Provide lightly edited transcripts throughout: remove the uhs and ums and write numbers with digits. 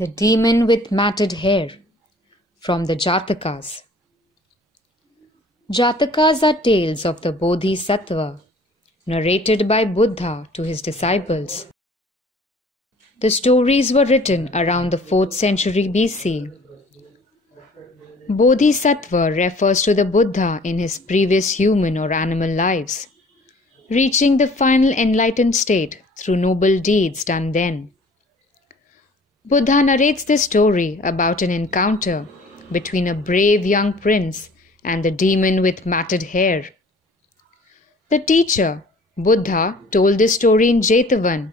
The Demon with Matted Hair, from the Jatakas. Jatakas are tales of the Bodhisattva, narrated by Buddha to his disciples. The stories were written around the 4th century BC. Bodhisattva refers to the Buddha in his previous human or animal lives, reaching the final enlightened state through noble deeds done then. Buddha narrates this story about an encounter between a brave young prince and the demon with matted hair. The teacher, Buddha, told this story in Jatakas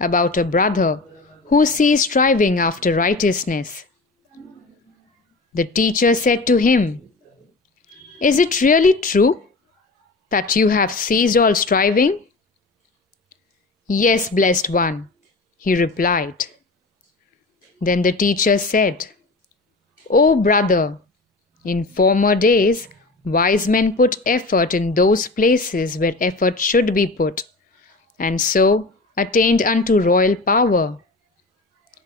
about a brother who ceased striving after righteousness. The teacher said to him, "Is it really true that you have ceased all striving?" "Yes, blessed one," he replied. Then the teacher said, "O brother, in former days, wise men put effort in those places where effort should be put, and so attained unto royal power."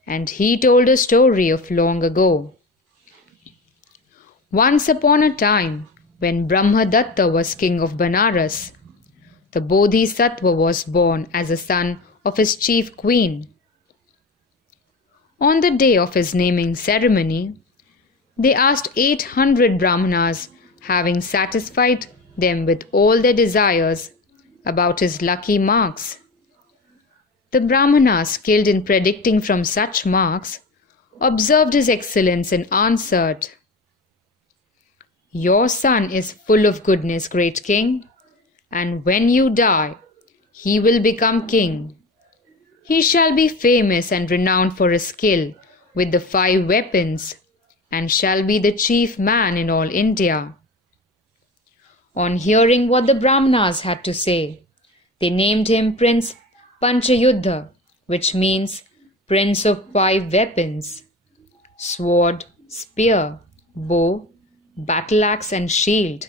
And he told a story of long ago. Once upon a time, when Brahmadatta was king of Benares, the Bodhisattva was born as a son of his chief queen. On the day of his naming ceremony, they asked 800 Brahmanas, having satisfied them with all their desires, about his lucky marks. The Brahmanas, skilled in predicting from such marks, observed his excellence and answered, "Your son is full of goodness, great king, and when you die, he will become king. He shall be famous and renowned for his skill with the 5 weapons, and shall be the chief man in all India." On hearing what the Brahmanas had to say, they named him Prince Panchayuddha, which means Prince of 5 weapons: sword, spear, bow, battle axe and shield.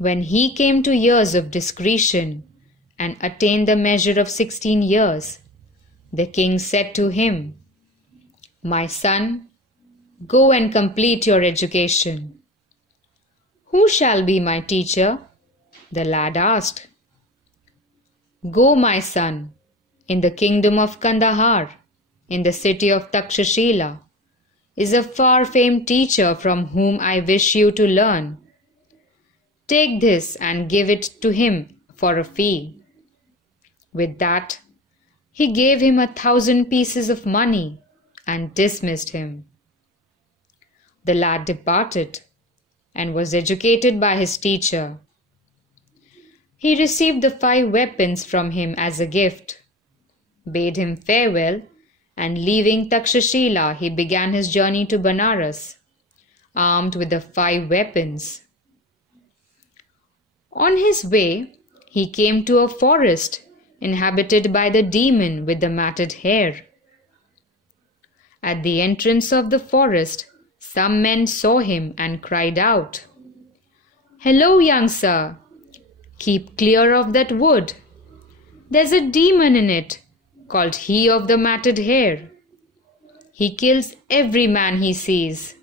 When he came to years of discretion and attained the measure of 16 years, the king said to him, "My son, go and complete your education." "Who shall be my teacher?" the lad asked. "Go, my son, in the kingdom of Kandahar, in the city of Takshashila, is a far-famed teacher from whom I wish you to learn. Take this and give it to him for a fee." With that, he gave him 1,000 pieces of money and dismissed him. The lad departed and was educated by his teacher. He received the 5 weapons from him as a gift, bade him farewell, and leaving Takshashila, he began his journey to Benares, armed with the 5 weapons. On his way, he came to a forest inhabited by the demon with the matted hair. At the entrance of the forest, some men saw him and cried out, "Hello, young sir! Keep clear of that wood. There's a demon in it, called he of the matted hair. He kills every man he sees."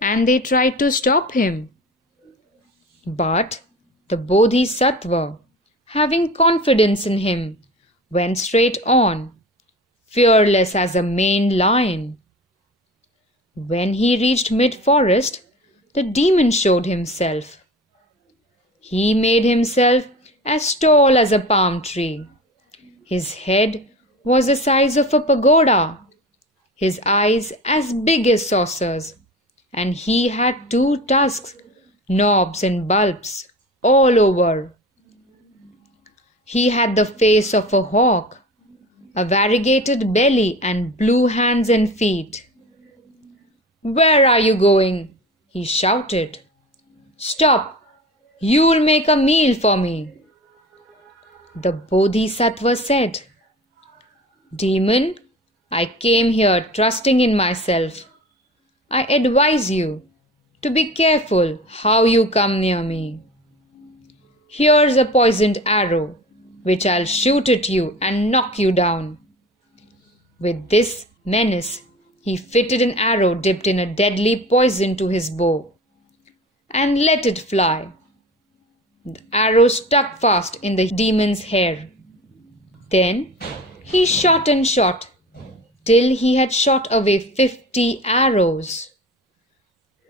And they tried to stop him. But the Bodhisattva, having confidence in him, went straight on, fearless as a maned lion. When he reached mid-forest, the demon showed himself. He made himself as tall as a palm tree. His head was the size of a pagoda, his eyes as big as saucers, and he had 2 tusks, knobs and bulbs all over. He had the face of a hawk, a variegated belly and blue hands and feet. "Where are you going?" he shouted. "Stop! You'll make a meal for me." The Bodhisattva said, "Demon, I came here trusting in myself. I advise you to be careful how you come near me. Here's a poisoned arrow. which I'll shoot at you and knock you down." With this menace, he fitted an arrow dipped in a deadly poison to his bow and let it fly. The arrow stuck fast in the demon's hair. Then he shot and shot till he had shot away 50 arrows,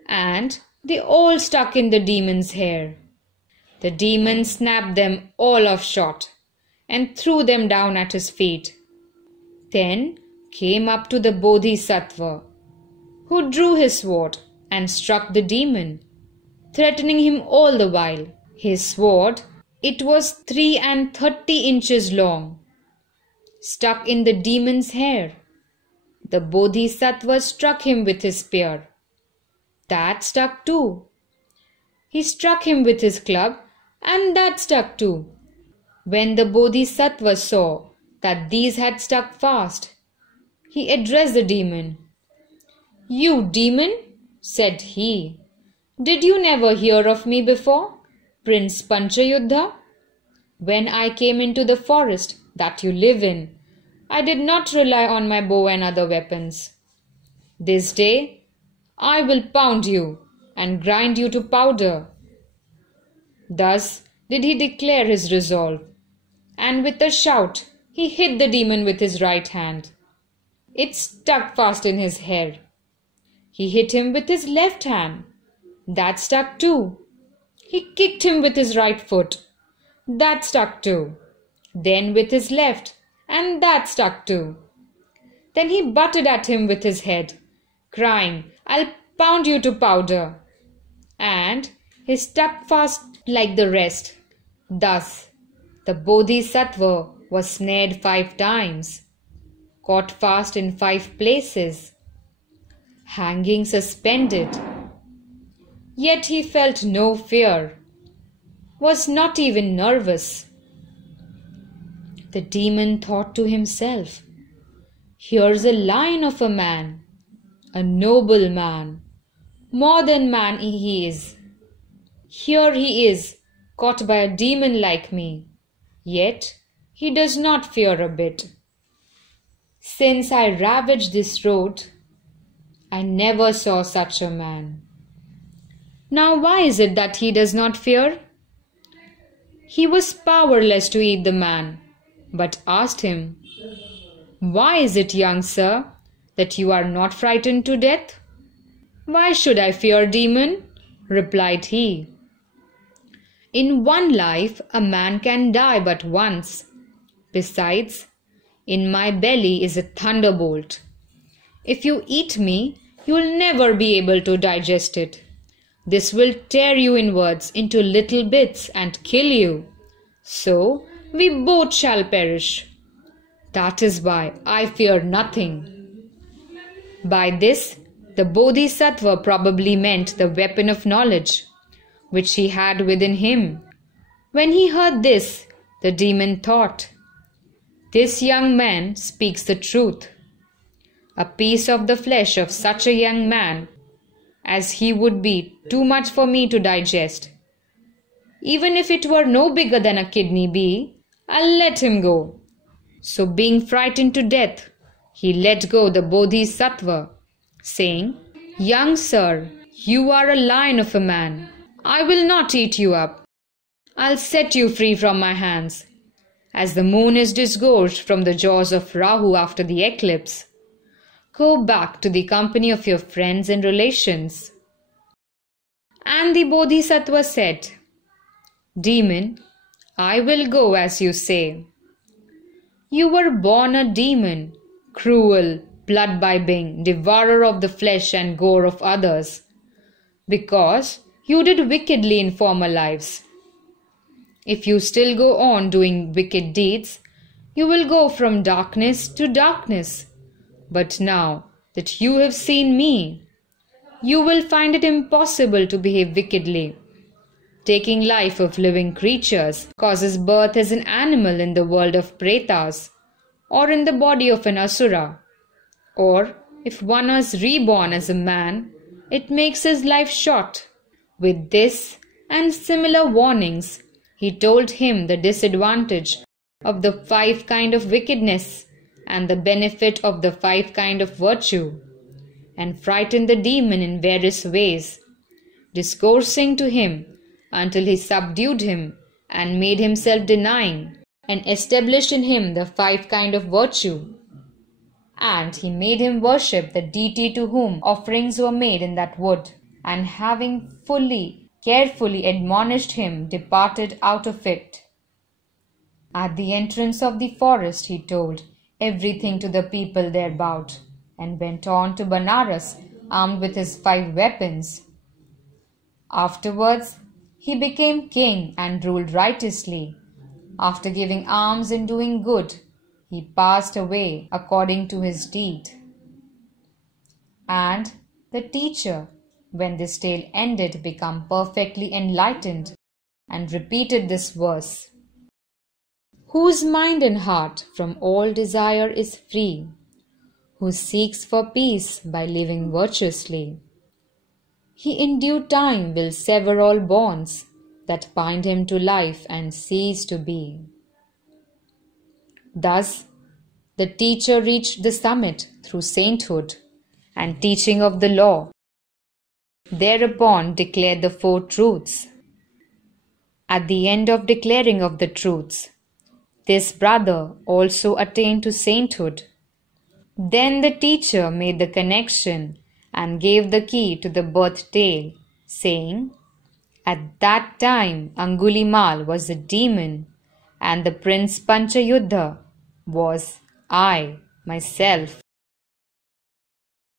and they all stuck in the demon's hair. The demon snapped them all off short and threw them down at his feet. Then came up to the Bodhisattva, who drew his sword and struck the demon, threatening him all the while. His sword, it was 33 inches long, stuck in the demon's hair. The Bodhisattva struck him with his spear. That stuck too. He struck him with his club, and that stuck too. When the Bodhisattva saw that these had stuck fast, he addressed the demon. "You demon," said he, "did you never hear of me before, Prince Panchayuddha? When I came into the forest that you live in, I did not rely on my bow and other weapons. This day I will pound you and grind you to powder." Thus did he declare his resolve, and with a shout he hit the demon with his right hand. It stuck fast in his hair. He hit him with his left hand. That stuck too. He kicked him with his right foot. That stuck too. Then with his left, and that stuck too. Then he butted at him with his head, crying, "I'll pound you to powder." And he stuck fast like the rest. Thus the Bodhisattva was snared 5 times, caught fast in 5 places, hanging suspended. Yet he felt no fear, was not even nervous. The demon thought to himself, "Here's a lion of a man, a noble man, more than man he is. Here he is, caught by a demon like me, yet he does not fear a bit. Since I ravaged this road, I never saw such a man. Now why is it that he does not fear?" He was powerless to eat the man, but asked him, "Why is it, young sir, that you are not frightened to death?" "Why should I fear, demon?" replied he. "In one life a man can die but once. Besides, in my belly is a thunderbolt. If you eat me, you will never be able to digest it. This will tear you inwards into little bits and kill you. So we both shall perish. That is why I fear nothing." By this, the Bodhisattva probably meant the weapon of knowledge, which he had within him. When he heard this, the demon thought, "This young man speaks the truth. A piece of the flesh of such a young man as he would be too much for me to digest. Even if it were no bigger than a kidney bee, I'll let him go." So being frightened to death, he let go the Bodhisattva, saying, "Young sir, you are a lion of a man. I will not eat you up. I'll set you free from my hands, as the moon is disgorged from the jaws of Rahu after the eclipse. Go back to the company of your friends and relations." And the Bodhisattva said, "Demon, I will go as you say. You were born a demon, cruel, blood-bibbing, devourer of the flesh and gore of others, because you did wickedly in former lives. If you still go on doing wicked deeds, you will go from darkness to darkness. But now that you have seen me, you will find it impossible to behave wickedly. Taking life of living creatures causes birth as an animal in the world of pretas, or in the body of an asura. Or, if one is reborn as a man, it makes his life short." With this and similar warnings, he told him the disadvantage of the 5 kind of wickedness and the benefit of the 5 kind of virtue, and frightened the demon in various ways, discoursing to him until he subdued him and made himself denying, and established in him the 5 kind of virtue. And he made him worship the deity to whom offerings were made in that wood, and having carefully admonished him, departed out of it. At the entrance of the forest he told everything to the people thereabout, and went on to Banaras armed with his 5 weapons. Afterwards he became king and ruled righteously. After giving alms and doing good, he passed away according to his deed. And the teacher, when this tale ended, became perfectly enlightened, and repeated this verse: Whose mind and heart from all desire is free, who seeks for peace by living virtuously, he in due time will sever all bonds that bind him to life and cease to be. Thus, the teacher reached the summit through sainthood and teaching of the law. Thereupon declared the 4 truths. At the end of declaring of the truths, this brother also attained to sainthood. Then the teacher made the connection and gave the key to the birth tale, saying, At that time Angulimal was a demon, and the prince Panchayuddha was I, myself.